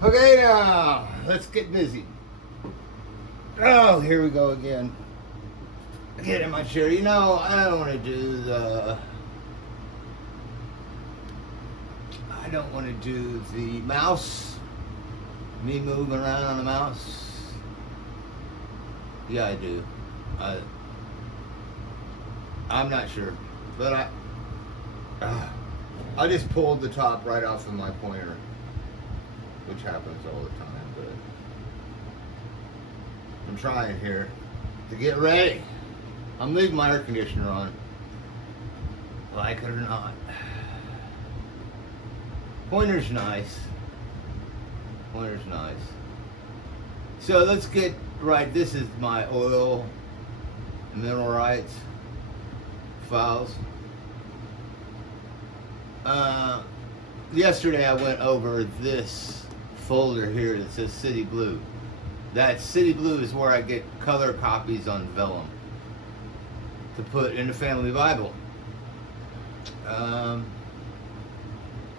Okay, now let's get busy. Oh, here we go again. Get in my chair. You know, I don't want to do the. I don't want to do the mouse. Me moving around on the mouse. Yeah, I do. I'm not sure, but I just pulled the top right off of my pointer, which happens all the time. But I'm trying here to get ready. I'm leaving my air conditioner on, like it or not. Pointer's nice. Pointer's nice. So let's get right. This is my oil mineral rights files. Yesterday I went over this folder here that says City Blue. That City Blue is where I get color copies on vellum to put in the family Bible.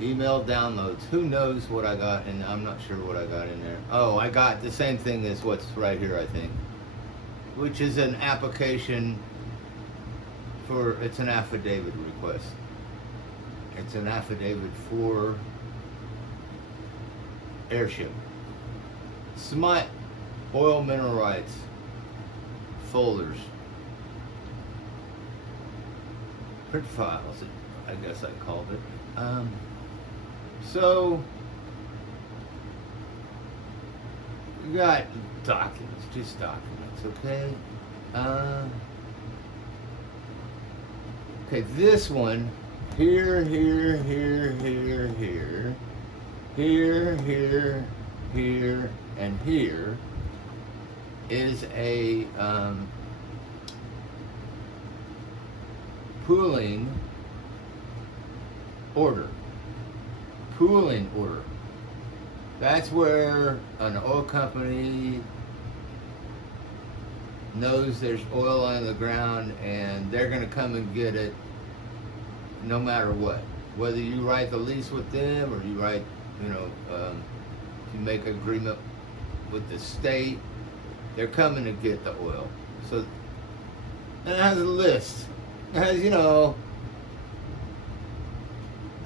Email downloads. Who knows what I got? And I'm not sure what I got in there. Oh, I got the same thing as what's right here, I think, which is an application for, it's an affidavit request. It's an affidavit for airship. Smut oil mineral rights folders. Print files, I guess I called it. So we got documents, just documents, okay? Okay, this one, here, and here is a pooling order. Pooling order. That's where an oil company knows there's oil on the ground and they're going to come and get it no matter what. Whether you write the lease with them or you write, if you make an agreement with the state, they're coming to get the oil. So, and it has a list. It has,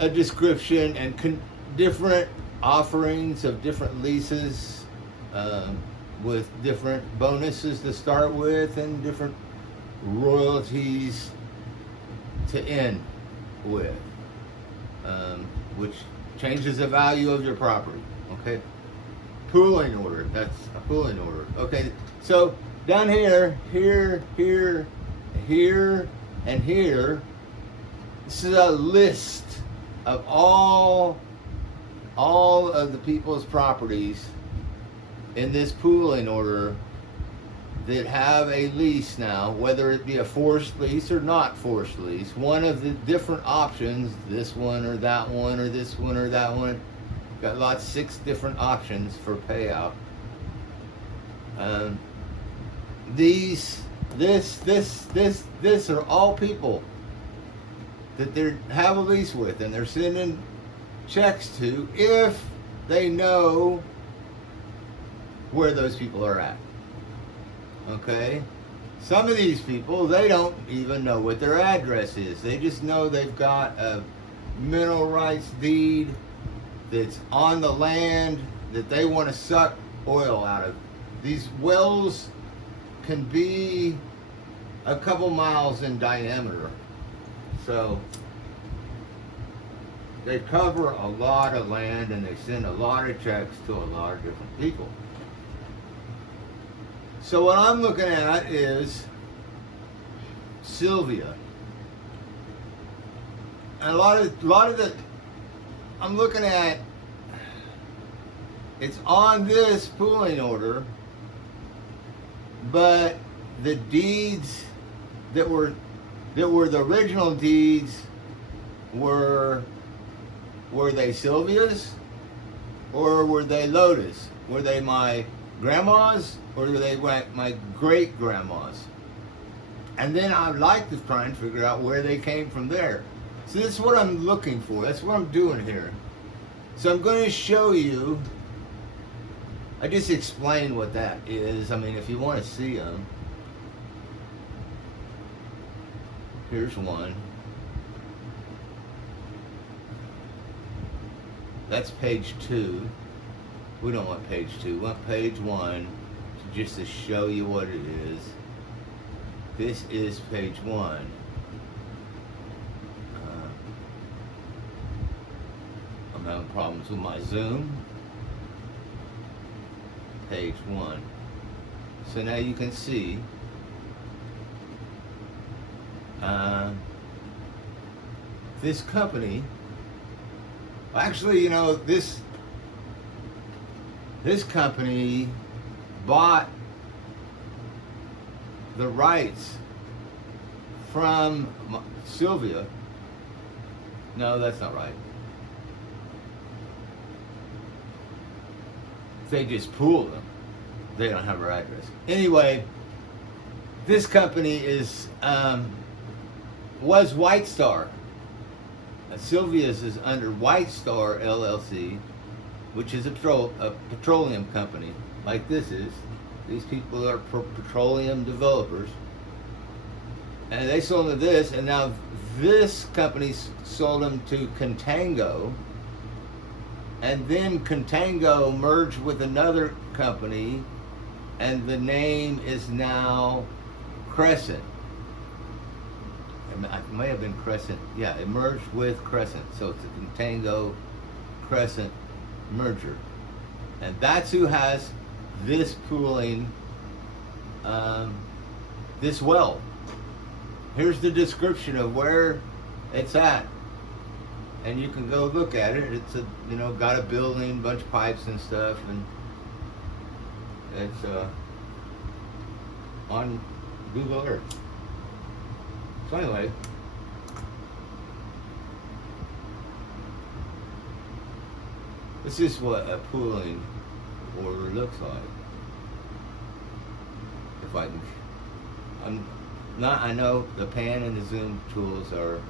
a description and different offerings of different leases with different bonuses to start with and different royalties to end with, which changes the value of your property. Okay, pooling order. That's a pooling order. Okay, so down here, and here, this is a list of all of the people's properties in this pooling order that have a lease now, whether it be a forced lease or not forced lease. One of the different options, this one or that one or this one or that one, got 6 different options for payout. This are all people that they have a lease with, and they're sending checks to if they know where those people are at. Okay? Some of these people, they don't even know what their address is. They just know they've got a mineral rights deed that's on the land that they want to suck oil out of. These wells can be a couple miles in diameter. So they cover a lot of land and they send a lot of checks to a lot of different people. So what I'm looking at is Sylvia. And a lot of the I'm looking at, it's on this pooling order, but the deeds that were the original deeds were they Sylvia's or were they Lotus? Were they my grandma's or were they my great grandma's? And then I'd like to try and figure out where they came from there. So this is what I'm looking for. That's what I'm doing here. So I'm going to show you I just explained what that is. I mean, if you want to see them, here's one. That's page 2. We don't want page 2. We want page 1 just to show you what it is. This is page 1. I'm having problems with my Zoom. Page 1. So now you can see this company. Actually, you know, this company bought the rights from Sylvia. No, that's not right. They just pooled them. They don't have her address. Anyway, this company is was White Star. Sylvia's is under White Star LLC, which is a petroleum company, like this is. These people are petroleum developers. And they sold to this, and now this company sold them to Contango. And then Contango merged with another company, and the name is now Crescent. It may have been Crescent. Yeah, it merged with Crescent. So it's a Contango Crescent merger. And that's who has this pooling, this well. Here's the description of where it's at. And you can go look at it. It's a, you know, got a building, bunch of pipes and stuff, and it's on Google Earth. So anyway, this is what a pooling order looks like. If I can, I know the pan and the zoom tools are.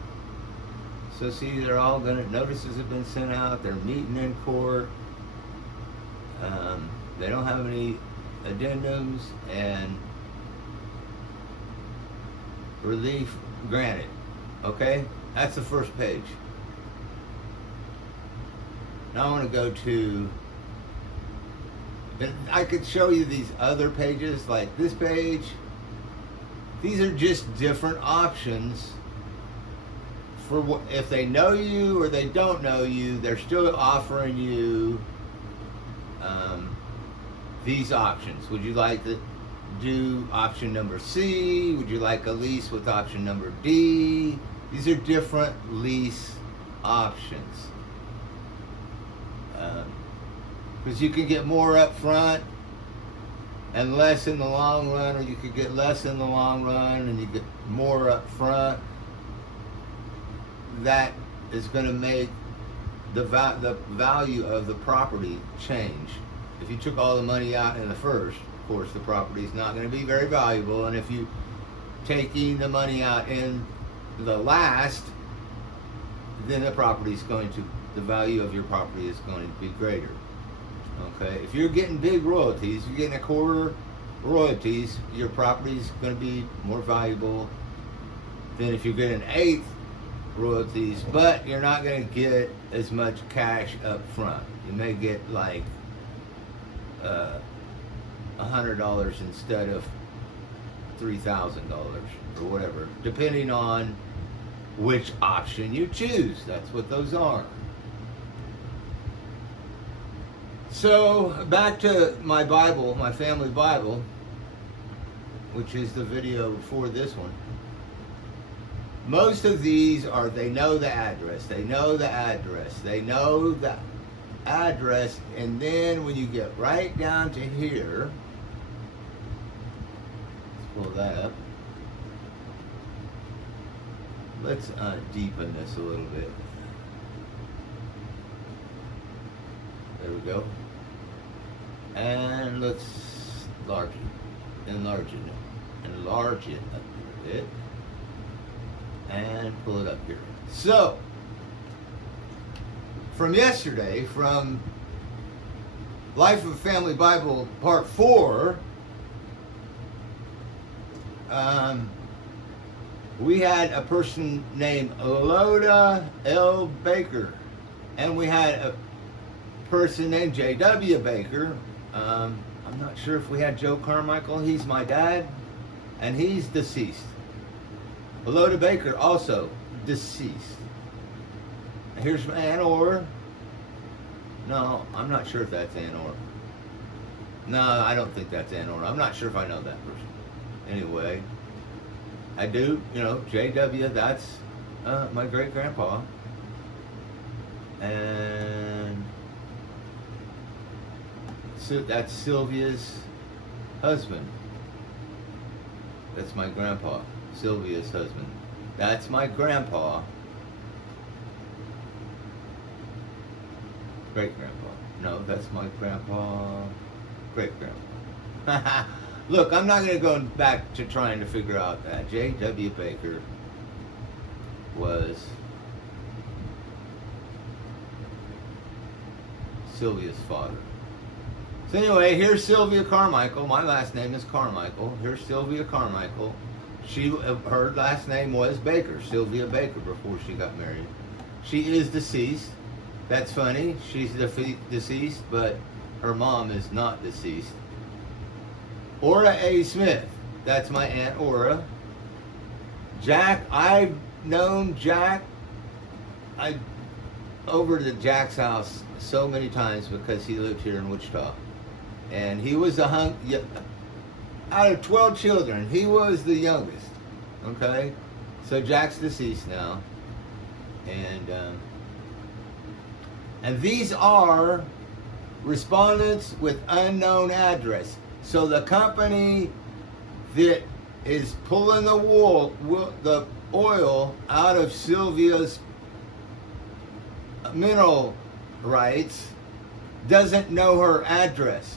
So see, they're all gonna, notices have been sent out, they're meeting in court. They don't have any addendums, and relief granted. Okay, that's the first page. Now I want to go to, I could show you these other pages, like this page. These are just different options for what, if they know you or they don't know you, they're still offering you these options. Would you like to do option number C? Would you like a lease with option number D? These are different lease options. Because you can get more up front and less in the long run, or you could get less in the long run and you get more up front. That is going to make the value of the property change. If you took all the money out in the first, of course, the property is not going to be very valuable. And if you taking the money out in the last, then the property is going to, the value of your property is going to be greater. Okay, if you're getting big royalties, you're getting a quarter royalties, your property is going to be more valuable than if you get an eighth royalties, but you're not going to get as much cash up front. You may get like $100 instead of $3,000 or whatever, depending on which option you choose. That's what those are. So back to my Bible, my family Bible, which is the video before this one. Most of these are, they know the address, they know the address, they know the address, and then when you get right down to here, let's pull that up. Let's deepen this a little bit. There we go. And let's enlarge it a bit. And pull it up here. So, from yesterday, from Life of Family Bible Part 4, we had a person named Loda L. Baker, and we had a person named J.W. Baker. I'm not sure if we had Joe Carmichael. He's my dad, and he's deceased. Loda Baker also deceased. Here's Ann Orr. No, I'm not sure if that's Ann Orr. No, I don't think that's Ann Orr. I'm not sure if I know that person. Anyway, I do, J.W., that's my great-grandpa. And so that's Sylvia's husband. That's my grandpa, Sylvia's husband. That's my grandpa. Great-grandpa. No, that's my grandpa. Great-grandpa. Look, I'm not going to go back to trying to figure out that. J.W. Baker was Sylvia's father. So anyway, here's Sylvia Carmichael. My last name is Carmichael. Here's Sylvia Carmichael. Her last name was Baker, Sylvia Baker, before she got married. She is deceased. That's funny. She's deceased, but her mom is not deceased. Ora A. Smith. That's my Aunt Ora. Jack. I've known Jack. Over to Jack's house so many times because he lived here in Wichita. And he was out of 12 children, he was the youngest. Okay? So Jack's deceased now. And these are respondents with unknown address. So the company that is pulling the oil out of Sylvia's mineral rights doesn't know her address.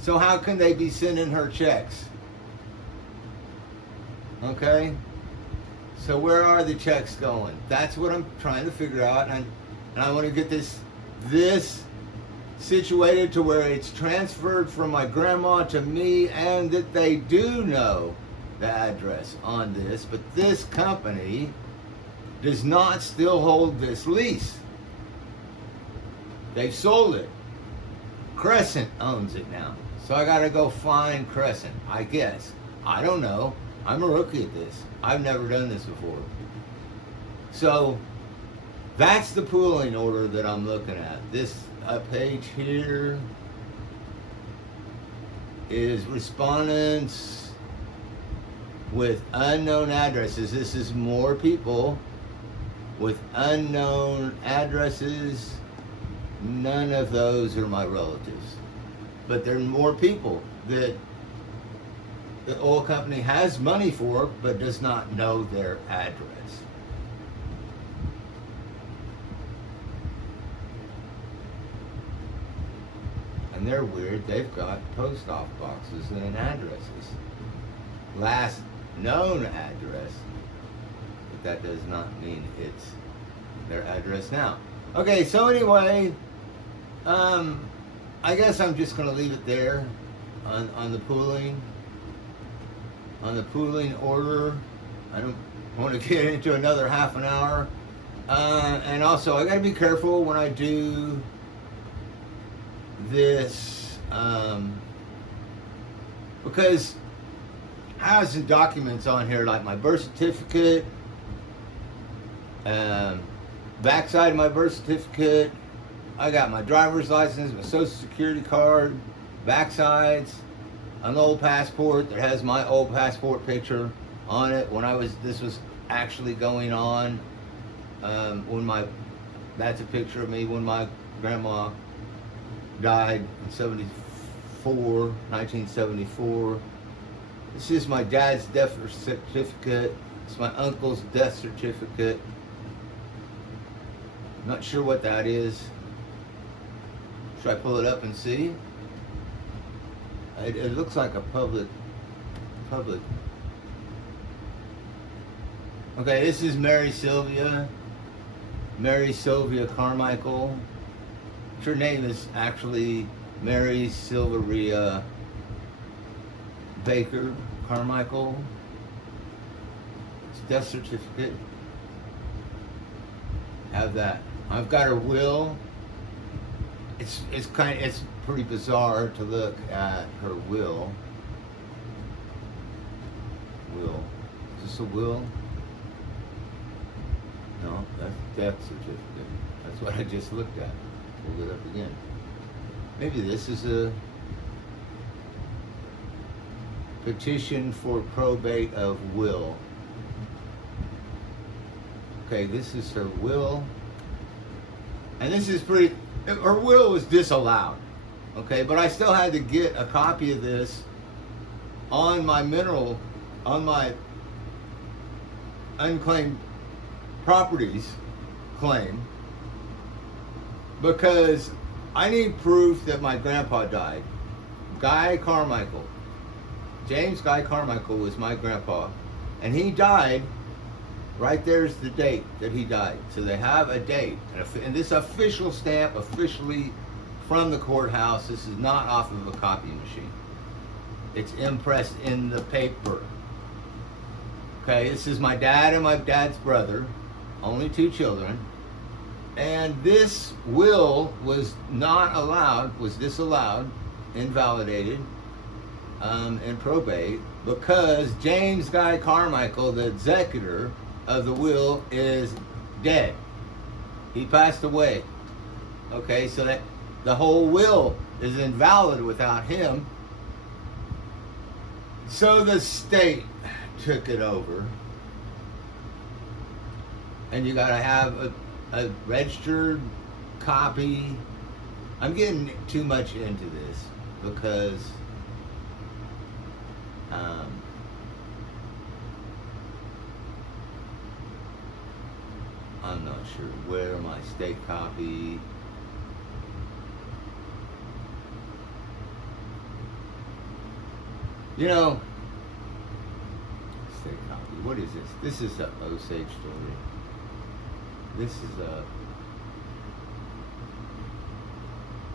So how can they be sending her checks? Okay? So where are the checks going? That's what I'm trying to figure out, and I want to get this situated to where it's transferred from my grandma to me, and that they do know the address on this, but this company does not still hold this lease. They've sold it. Crescent owns it now. So I gotta go find Crescent, I guess. I don't know. I'm a rookie at this. I've never done this before. So that's the pooling order that I'm looking at. This page here is respondents with unknown addresses. This is more people with unknown addresses. None of those are my relatives. But there are more people that the oil company has money for, but does not know their address. And they're weird. They've got post office boxes and addresses. Last known address, but that does not mean it's their address now. Okay, so anyway, I guess I'm just going to leave it there on the pooling. On the pooling order. I don't want to get into another half an hour. And also, I got to be careful when I do this, because I have some documents on here like my birth certificate, backside of my birth certificate. I got my driver's license, my social security card, backsides, an old passport that has my old passport picture on it when this was actually going on. That's a picture of me when my grandma died in 1974. This is my dad's death certificate. It's my uncle's death certificate. Not sure what that is. Should I pull it up and see? It looks like a public. Okay, this is Mary Sylvia Carmichael. Her name is actually Mary Silveria Baker Carmichael. It's death certificate. Have that. I've got her will. It's pretty bizarre to look at her will. Will. Is this a will? No, that's death certificate. That's what I just looked at. Pulled it up again. Maybe this is a petition for probate of will. Okay, this is her will. And this is pretty, her will was disallowed. Okay, but I still had to get a copy of this on my unclaimed properties claim, because I need proof that my grandpa died. Guy Carmichael. James Guy Carmichael was my grandpa. And he died, right there's the date that he died. So they have a date. And this official stamp, officially from the courthouse. This is not off of a copy machine. It's impressed in the paper. Okay, this is my dad and my dad's brother. Only 2 children. And this will was not allowed, was disallowed, invalidated, in probate, because James Guy Carmichael, the executor of the will, is dead. He passed away. Okay, so that the whole will is invalid without him. So the state took it over. And you gotta have a registered copy. I'm getting too much into this because I'm not sure where my state copy. You know, state copy. What is this? This is the Osage story. This is a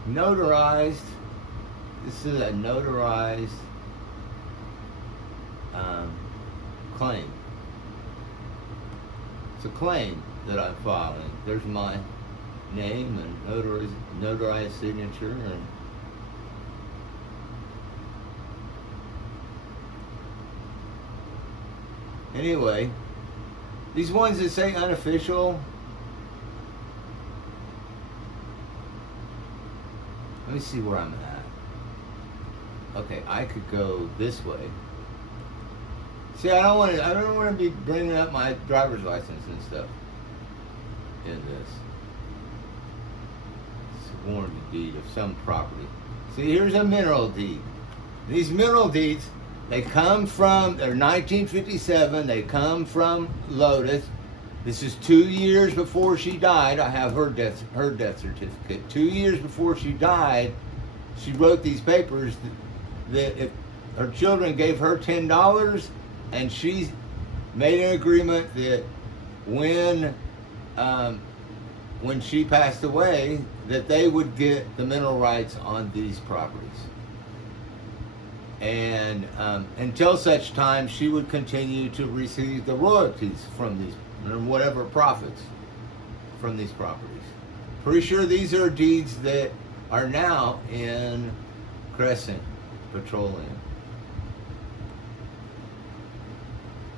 notarized. This is a notarized claim. It's a claim that I'm filing. There's my name and notarized signature, and anyway, these ones that say unofficial. Let me see where I'm at. Okay, I could go this way. See, I don't want to be bringing up my driver's license and stuff in this. It's a warranty deed of some property. See, here's a mineral deed. These mineral deeds, they come from, they're 1957, they come from Lotus. This is 2 years before she died. I have her death certificate. 2 years before she died, she wrote these papers that if her children gave her $10, and she made an agreement that when she passed away, that they would get the mineral rights on these properties. And until such time, she would continue to receive the royalties from these, or whatever profits from these properties. Pretty sure these are deeds that are now in Crescent Petroleum.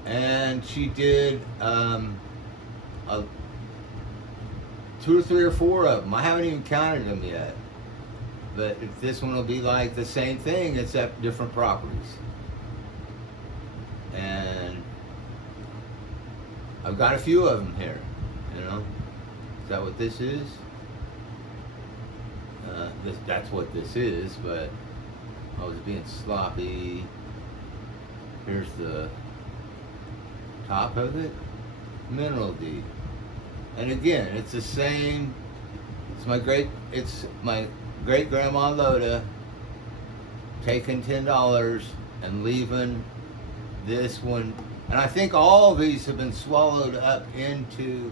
And she did 2 or 3 or 4 of them. I haven't even counted them yet. But this one will be like the same thing, except different properties. And I've got a few of them here, you know. Is that what this is? That's what this is, but I was being sloppy. Here's the top of it, mineral deed. And again, it's the same. It's my great grandma Loda taking $10 and leaving this one. And I think all of these have been swallowed up into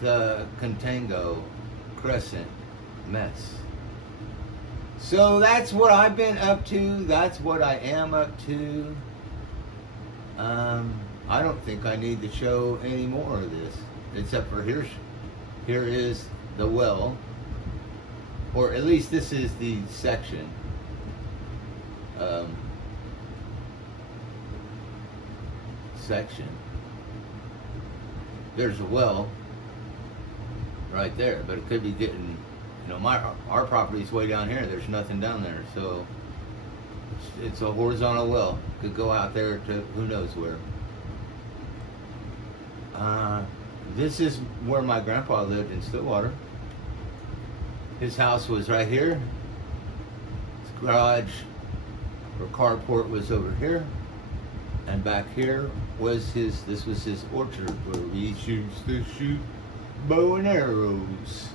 the Contango Crescent mess. So that's what I've been up to. That's what I am up to. I don't think I need to show any more of this, except for here is the well, or at least this is the section. Section. There's a well right there, but it could be getting, our property's way down here. There's nothing down there, so it's a horizontal well. Could go out there to who knows where. This is where my grandpa lived in Stillwater. His house was right here. His garage or carport was over here, and back here was this was his orchard where we used to shoot bow and arrows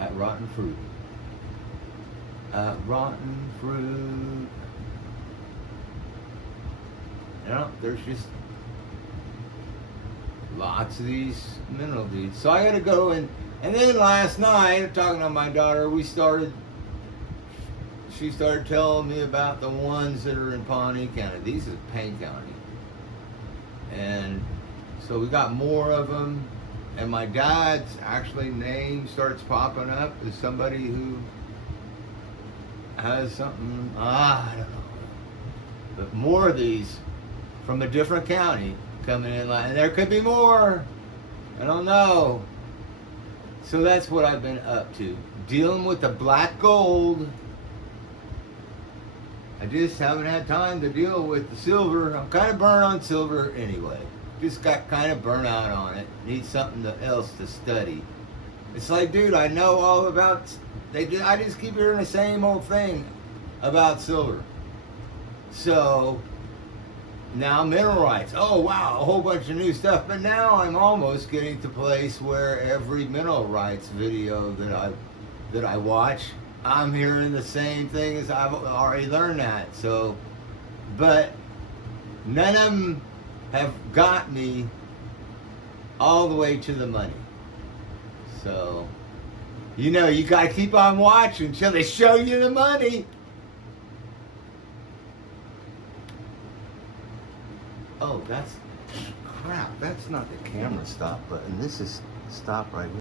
at Rotten Fruit. Rotten Fruit. There's just lots of these mineral deeds. So I gotta go and then last night, talking to my daughter, she started telling me about the ones that are in Pawnee County. These are Payne County. And so we got more of them. And my dad's actually name starts popping up as somebody who has something, I don't know. But more of these from a different county coming in line. And there could be more. I don't know. So that's what I've been up to. Dealing with the black gold. I just haven't had time to deal with the silver. I'm kind of burnt on silver anyway. Just got kind of burnt out on it. Need something else to study. It's like, dude, I know all about. I just keep hearing the same old thing about silver. So now mineral rights. Oh wow, a whole bunch of new stuff. But now I'm almost getting to the place where every mineral rights video that I watch, I'm hearing the same thing as I've already learned that. So, but none of them have got me all the way to the money. So, you got to keep on watching until they show you the money. Oh, that's crap. That's not the camera stop button. This is stop right here.